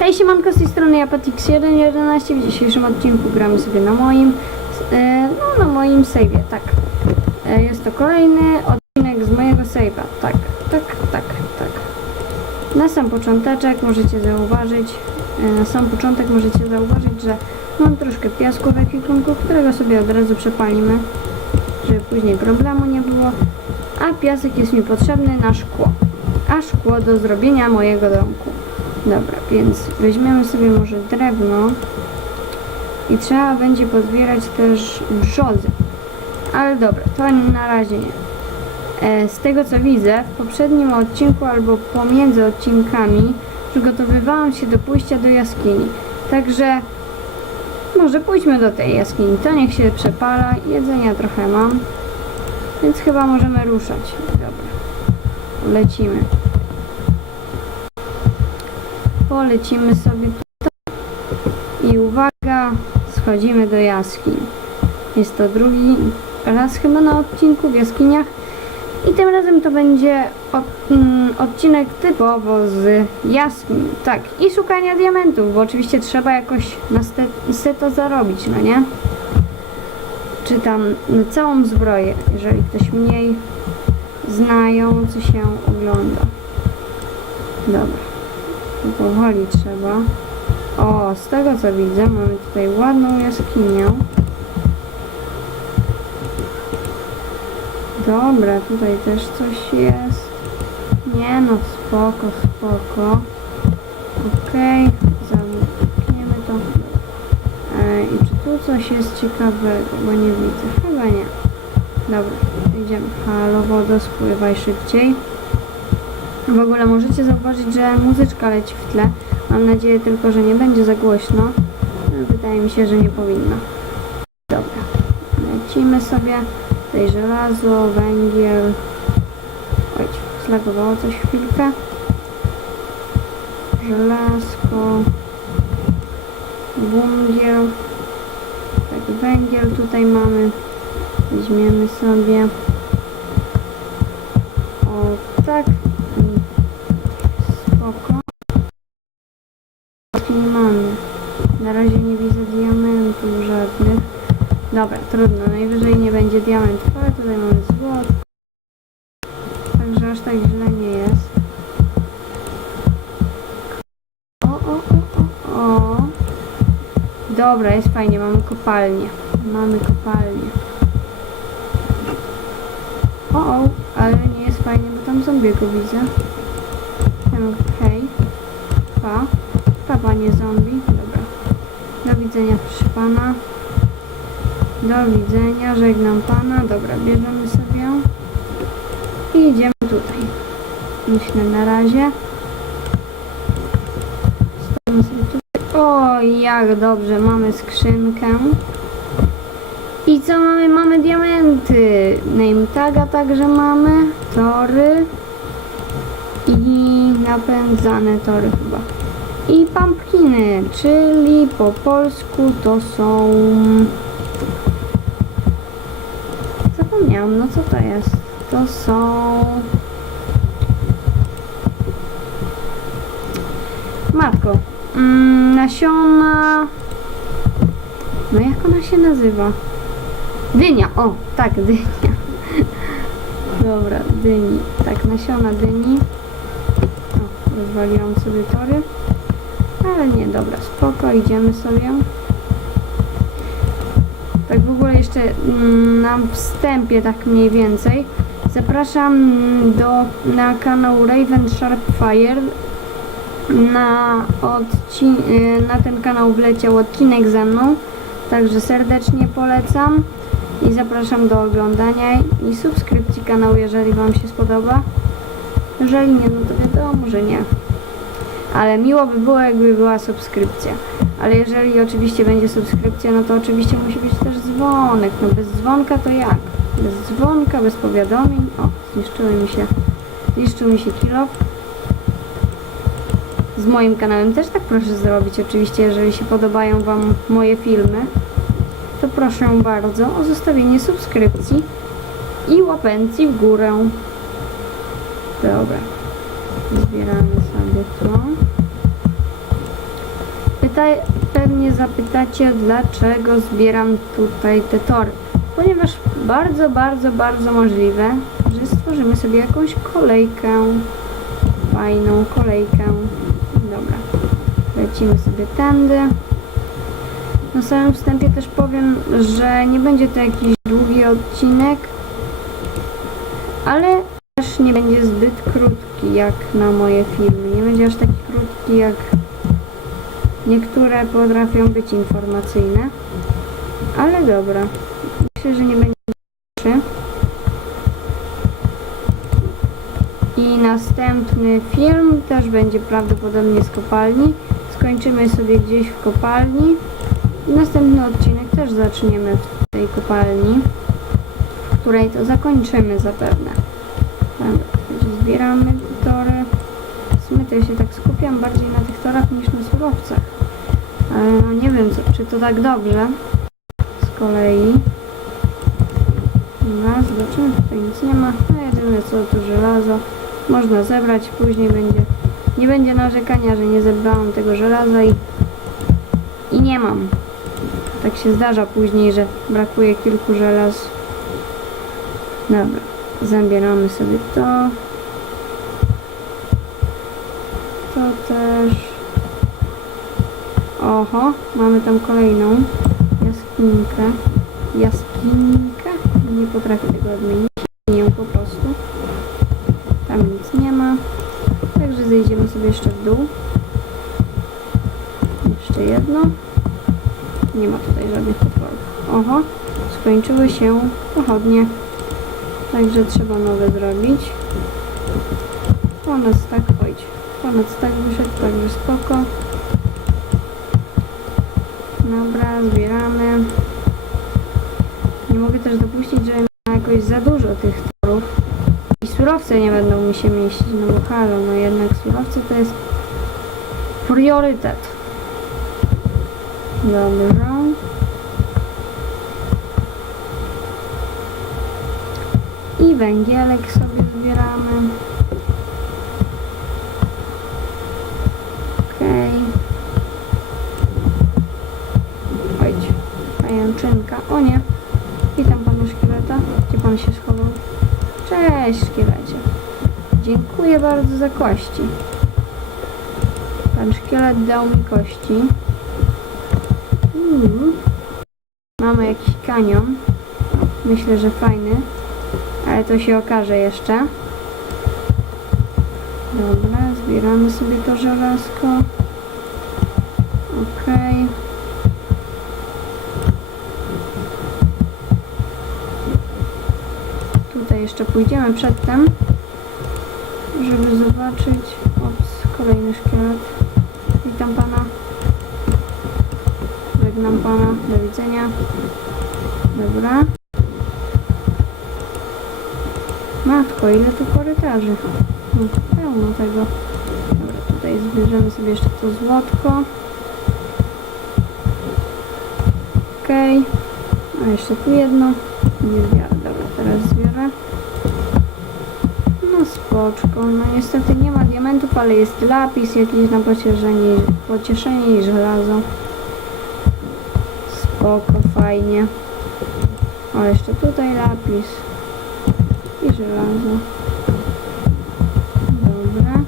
Hej, siemanko, z tej strony Apatix111. W dzisiejszym odcinku gramy sobie na moim, e, no na moim save'ie, tak. E, jest to kolejny odcinek z mojego save'a, tak, tak, tak, tak. Na sam począteczek możecie zauważyć, e, na sam początek możecie zauważyć, że mam troszkę piasku w ekwipunku, którego sobie od razu przepalimy, żeby później problemu nie było. A piasek jest mi potrzebny na szkło, a szkło do zrobienia mojego domku. Dobra, więc weźmiemy sobie może drewno i trzeba będzie pozbierać też brzozy. Ale dobra, to na razie nie. E, z tego co widzę, w poprzednim odcinku albo pomiędzy odcinkami przygotowywałam się do pójścia do jaskini. Także może pójdźmy do tej jaskini. To niech się przepala. Jedzenia trochę mam. Więc chyba możemy ruszać. Dobra. Lecimy. Polecimy sobie tutaj. I uwaga, schodzimy do jaskiń. Jest to drugi raz chyba na odcinku w jaskiniach. I tym razem to będzie od, mm, odcinek typowo z jaskiń. Tak, i szukania diamentów, bo oczywiście trzeba jakoś na ste- se to zarobić, no nie? Czy tam całą zbroję, jeżeli ktoś mniej znający się ogląda. Dobra. Tu powoli trzeba. O, z tego co widzę, mamy tutaj ładną jaskinię. Dobra, tutaj też coś jest. Nie no, spoko, spoko. Okej, zamkniemy to. E, I czy tu coś jest ciekawego? Bo nie widzę. Chyba nie. Dobra, idziemy. Halo, wodo, spływaj szybciej. W ogóle możecie zauważyć, że muzyczka leci w tle. Mam nadzieję tylko, że nie będzie za głośno. No, Wydaje mi się, że nie powinno. Dobra. Lecimy sobie. Tutaj żelazo, węgiel. Oj, zlagowało coś chwilkę. Żelazko. Węgiel. Tak, węgiel tutaj mamy. Weźmiemy sobie. O, tak. I Spoko. Nie mamy. Na razie nie widzę diamentów żadnych. Dobra, trudno. Najwyżej nie będzie diamentów, ale tutaj mamy złoto. Także aż tak źle nie jest. O, o, o, o, o. Dobra, jest fajnie. Mamy kopalnię. Mamy kopalnię. O, o, ale nie jest fajnie, bo tam zombiego widzę. Em, Hej. Pa. Pa, panie zombie. Dobra. Do widzenia, proszę pana. Do widzenia, żegnam pana. Dobra, bierzemy sobie i idziemy tutaj. Myślę na razie. Sobie tutaj. O, jak dobrze, mamy skrzynkę. I co mamy? Mamy diamenty. Name taga także mamy. Tory. I napędzane tory chyba. I pumpkiny, czyli po polsku to są... Zapomniałam, no co to jest? To są... Matko, mm, nasiona... No jak ona się nazywa? Dynia, o, tak, dynia. Dobra, dyni. Tak, nasiona dyni. O, rozwaliłam sobie tory. Ale nie, dobra, spoko, idziemy sobie. Tak w ogóle jeszcze mm, na wstępie, tak mniej więcej, zapraszam mm, do, na kanał Raven Sharpfire. Na, y, na ten kanał wleciał odcinek ze mną, także serdecznie polecam i zapraszam do oglądania i subskrypcji kanału, jeżeli Wam się spodoba. Jeżeli nie, no to wiadomo, że nie. Ale miło by było, jakby była subskrypcja. Ale jeżeli oczywiście będzie subskrypcja, no to oczywiście musi być też dzwonek. No bez dzwonka to jak? Bez dzwonka, bez powiadomień. O, zniszczyły mi się, zniszczył mi się kilo. Z moim kanałem też tak proszę zrobić oczywiście, jeżeli się podobają Wam moje filmy to proszę bardzo o zostawienie subskrypcji i łapencji w górę. Dobra. Zbieramy sobie to. Pyta, pewnie zapytacie, dlaczego zbieram tutaj te tory. Ponieważ bardzo, bardzo, bardzo możliwe, że stworzymy sobie jakąś kolejkę. Fajną kolejkę. Dobra. Lecimy sobie tędy. Na samym wstępie też powiem, że nie będzie to jakiś długi odcinek, ale też nie będzie zbyt krótki jak na moje filmy. Nie będzie aż taki krótki jak niektóre potrafią być informacyjne. Ale dobra. Myślę, że nie będzie dłuższy. I następny film też będzie prawdopodobnie z kopalni. Skończymy sobie gdzieś w kopalni. I następny odcinek też zaczniemy w tej kopalni, w której to zakończymy zapewne. Także zbieramy to ja się tak skupiam bardziej na tych torach niż na surowcach. Ale no nie wiem, czy to tak dobrze. Z kolei. Dobra, zobaczymy, tutaj nic nie ma. A jedyne co to żelazo. Można zebrać, później będzie. Nie będzie narzekania, że nie zebrałam tego żelaza i, i nie mam. Tak się zdarza później, że brakuje kilku żelaz. Dobra, zabieramy sobie to. To też. Oho, mamy tam kolejną jaskinkę. Jaskinkę? Nie potrafię tego odmienić. Nie po prostu. Tam nic nie ma. Także zejdziemy sobie jeszcze w dół. Jeszcze jedno. Nie ma tutaj żadnych potworów. Oho, skończyły się pochodnie. Także trzeba nowe zrobić. Ponad tak, ponad tak wyszedł, także spoko. Dobra, zbieramy. Nie mogę też dopuścić, żeby miała jakoś za dużo tych torów. I surowce nie będą mi się mieścić, no bo halo, no jednak surowce to jest priorytet. Dobra. I węgielek sobie zbieramy. Oj, pajęczynka. O nie. Witam pana szkieleta. Gdzie pan się schował? Cześć szkielecie. Dziękuję bardzo za kości. Pan szkielet dał mi kości. Mm. Mamy jakiś kanion. Myślę, że fajny. Ale to się okaże jeszcze. Dobra, zbieramy sobie to żelazko. Okej. Tutaj jeszcze pójdziemy przedtem, żeby zobaczyć. Ops, kolejny szkielet. Witam pana. Żegnam pana. Do widzenia. Dobra. Matko, ile tu korytarzy. No, pełno tego. Dobra, tutaj zbierzemy sobie jeszcze to złotko. Okej. A jeszcze tu jedno. Nie zbiorę. Dobra, teraz zbiorę. Spoczko. No niestety nie ma diamentów, ale jest lapis jakiś na pocieszenie, pocieszenie i żelazo. Spoko, fajnie. O, jeszcze tutaj lapis. I żelazo. Dobra.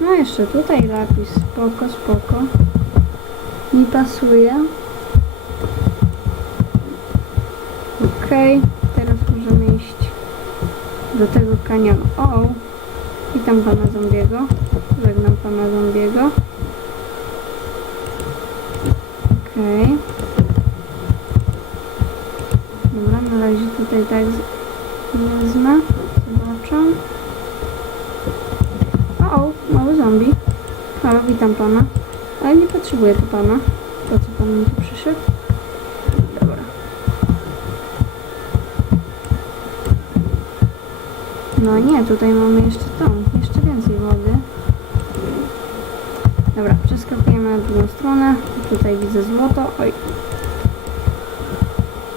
No jeszcze tutaj lapis. Spoko, spoko. Mi pasuje. Okej, teraz możemy iść do tego kanionu. O! Witam pana zombiego. Żegnam pana zombiego. Okej. Dobra, na razie tutaj tak wezmę. Zobaczę. O, mały zombie. Halo, witam pana. Ale nie potrzebuję tu pana. Po co pan mi tu przyszedł? Dobra. No nie, tutaj mamy jeszcze tą, jeszcze więcej wody. Dobra, przeskakujemy na drugą stronę. Tutaj widzę złoto. Oj.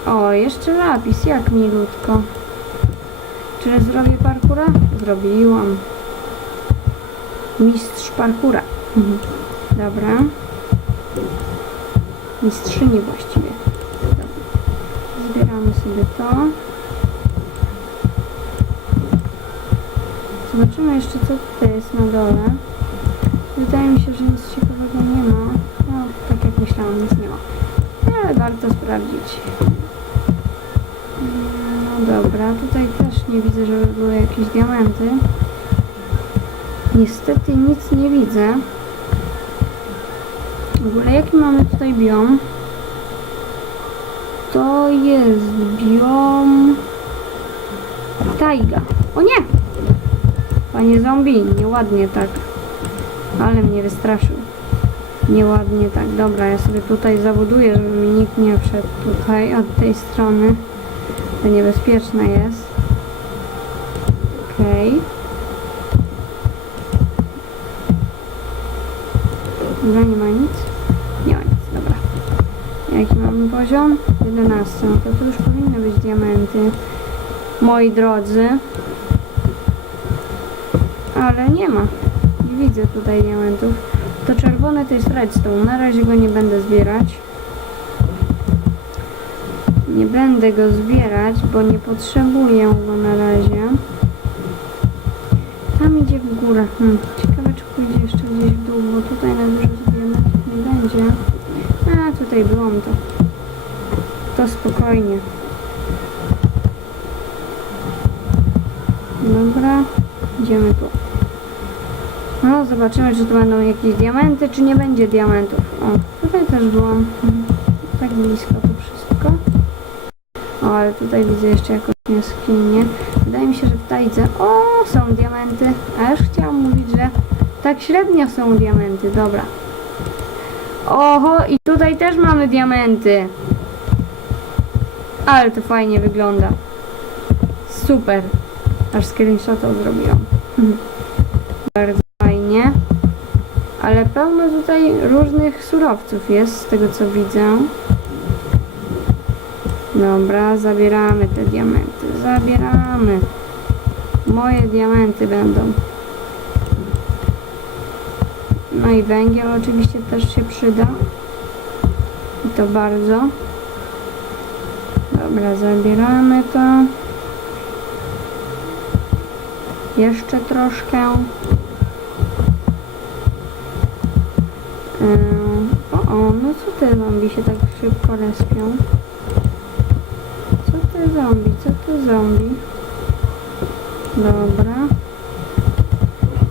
O, jeszcze lapis, jak milutko. Czy zrobię parkura? Zrobiłam. Mistrz parkura. Dobra. Mistrzyni właściwie. Dobra. Zbieramy sobie to. Zobaczymy jeszcze co tutaj jest na dole. Wydaje mi się, że nic ciekawego nie ma. No, tak jak myślałam, nic nie ma. Ale warto sprawdzić. No dobra, tutaj też nie widzę, żeby były jakieś diamenty. Niestety nic nie widzę. W ogóle jaki mamy tutaj biom? To jest biom... Tajga. O nie! Panie zombie, nieładnie tak. Ale mnie wystraszył. Nieładnie tak. Dobra, ja sobie tutaj zabuduję, żeby mi nikt nie wszedł tutaj od tej strony. To niebezpieczne jest. Okej. Dobra, nie ma nic. Nie ma nic, dobra. Jaki mamy poziom? 11. No to tu już powinny być diamenty. Moi drodzy. Ale nie ma. Nie widzę tutaj diamentów. To czerwone to jest redstone. Na razie go nie będę zbierać. Nie będę go zbierać, bo nie potrzebuję go na razie. Tam idzie w górę. Hmm. Ciekawe, czy pójdzie jeszcze gdzieś w dół, bo tutaj na górze diamentów nie będzie. A, tutaj byłam to. To spokojnie. Dobra, idziemy tu. No, zobaczymy, czy tu będą jakieś diamenty, czy nie będzie diamentów. O, tutaj też byłam. Tak blisko to wszystko. O, ale tutaj widzę jeszcze jakąś jaskinię. Wydaje mi się, że w tajdze... O, są diamenty. A już chciałam mówić, że tak średnio są diamenty. Dobra. Oho, i tutaj też mamy diamenty. Ale to fajnie wygląda. Super. Aż screenshota zrobiłam. Bardzo fajnie. Ale pełno tutaj różnych surowców jest, z tego co widzę. Dobra, zabieramy te diamenty. Zabieramy. Moje diamenty będą. No i węgiel oczywiście też się przyda. I to bardzo. Dobra, zabieramy to. Jeszcze troszkę. Ym, o, o, no co te zombie się tak szybko respią? Co ty zombie? Co ty zombie? Dobra.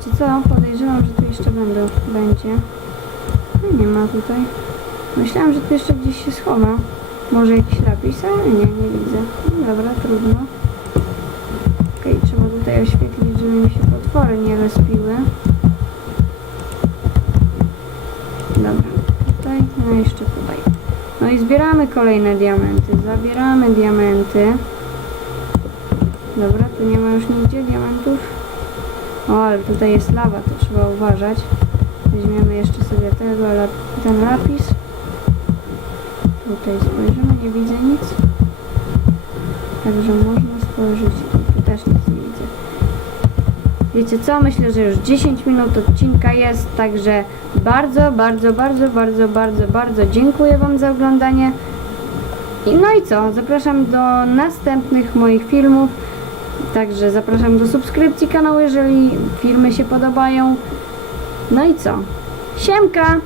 Czy co? Podejrzewam, że tu jeszcze będą, będzie. No nie ma tutaj. Myślałam, że tu jeszcze gdzieś się schowa. Może jakiś lapis, ale nie, nie widzę. Dobra, trudno. Okej, trzeba tutaj oświetlić, żeby mi się potwory nie respiły. Dobra, tutaj, no jeszcze tutaj. No i zbieramy kolejne diamenty. Zabieramy diamenty. Dobra, tu nie ma już nigdzie diamentów. O, ale tutaj jest lawa, to trzeba uważać. Weźmiemy jeszcze sobie tego, ten lapis. Tutaj spojrzymy, nie widzę nic. Także można spojrzeć. Tu, tu też nic nie widzę. Wiecie co? Myślę, że już 10 minut odcinka jest, także bardzo, bardzo, bardzo, bardzo, bardzo, bardzo dziękuję Wam za oglądanie. I no i co? Zapraszam do następnych moich filmów. Także zapraszam do subskrypcji kanału, jeżeli filmy się podobają. No i co? Siemka!